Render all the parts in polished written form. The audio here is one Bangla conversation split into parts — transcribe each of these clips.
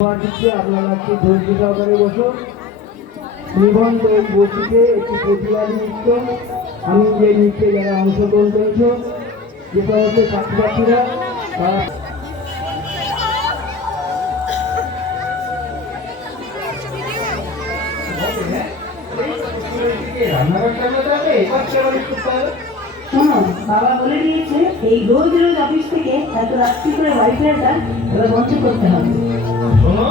আপনারা একটু ধৈর্য সহকারে বসুন। নিবন্ধ এই বসিতে একটি প্রতিবাদী নৃত্য, আমি যে নৃত্যে যারা অংশগ্রহণ করেছ যেটা হচ্ছে ছাত্রছাত্রীরা শোনো, বাবা বলে দিয়েছে এই রোজ রোজ অফিস থেকে এত রাত্রি করে বাড়ি ফেরাটা এবার বন্ধ করতে হবে। শোনো,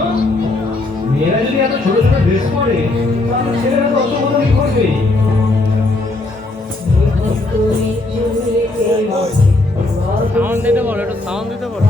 মেয়েরা যদি এত ছোট ছোট ড্রেস পরে তাহলে ছেলেরা তো অসম্বোধনই করবে। সাউন্ড দিতে বলো, একটু সাউন্ড দিতে বলো।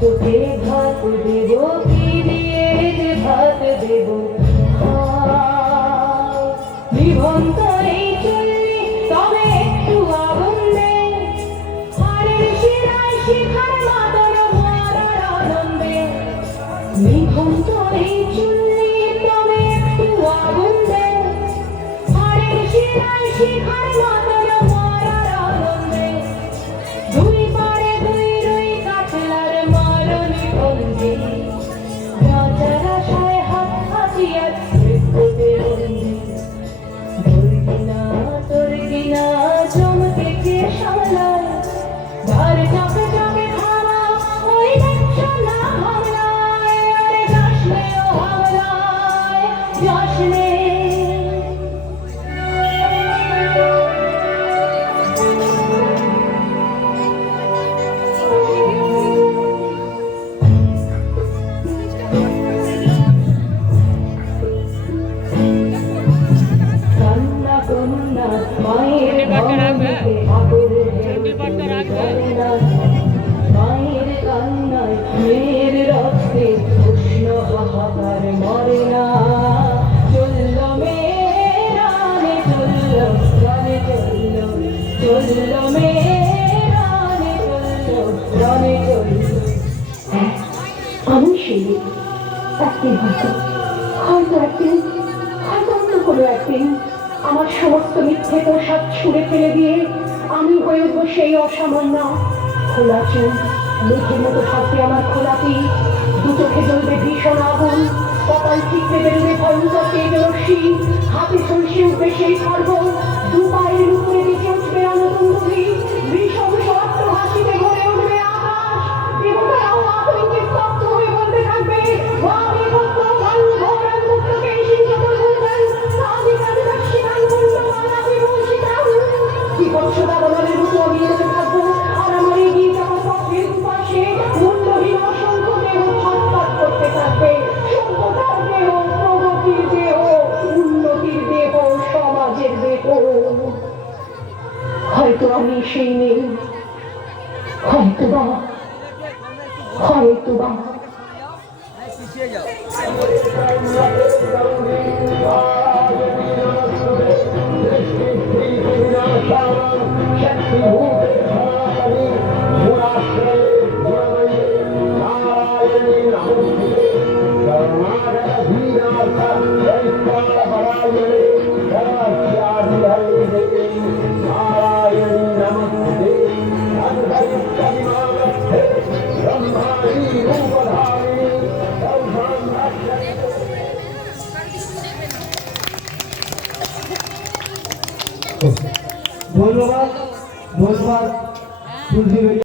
তোকে ভাত দেব কি দিয়ে যে ভাত দেব নিবন্ধ এই চললি তবে একটু আগুন দে হাড়ের শিরায় শিখার মাদর মারার আনন্দে নিবন্ধ এই চললি তবে একটু আগুন দে হাড়ের শিরায় শিখার মাদর মারার আনন্দে দুই পারে দুই রুই কাতলার মারণি বন্দি রাজার আশায় হাত হাতিয়ার মৃত্যুতে বন্দি তোর কিনা জমকে কে সামলায় ধার চাপে চাপে খাওয়া ওই দেখছো না হামলায় আরে যাসনে ও হামলায় যাসনে মায়ের কান্নায় মেয়ের রক্তে উষ্ণ হাহাকার মরে না চলল মেয়েরানে চলল রানে চলল চলল মেয়েরানে চলল রানে চলল আমি সেই একদিন হয়তো অন্য কোনো একদিন আমার সমস্ত মিথ্যে পোশাক ছুঁড়ে ফেলে দিয়ে আমি হয়ে উঠবো সেই অসামান্য খোলা চুল মেঘের মতো থাকবে আমার খোলাটি দু চোখে জ্বলবে ভীষণ আগুন কপাল ঠিকতে বেরোবে ভয়ঙ্কর তেজ রশ্মি হাতে ঝলসে উঠবে সেই খর্ব দু পায়ের উপরে দিকে উঠবে অনদুন্দুভি ভীষণ সত্য হাসিতে ভরে উঠবে আকাশ দেবতারাও আতঙ্কে স্তব্ধ হয়ে বলতে থাকবে আমি ভক্ত ভালু ভোরান মুক্তকে সিংহ বলবেন আমি কাজে শিরান বলল আমি বলছিলাম বিপৎসদা বলারের মতো আমি এগোতে থাকবো আর আমার এগিয়ে যাওয়া পথের দুপাশে মূল্যহীন অসংখ্য দেহ ছটফট করতে থাকবে সভ্যতার দেহ প্রগতির দেহ উন্নতির দেহ সমাজের দেহ হয়তো আমি সেই নেই হয়তোবা ধন্যবাদ তুলসী।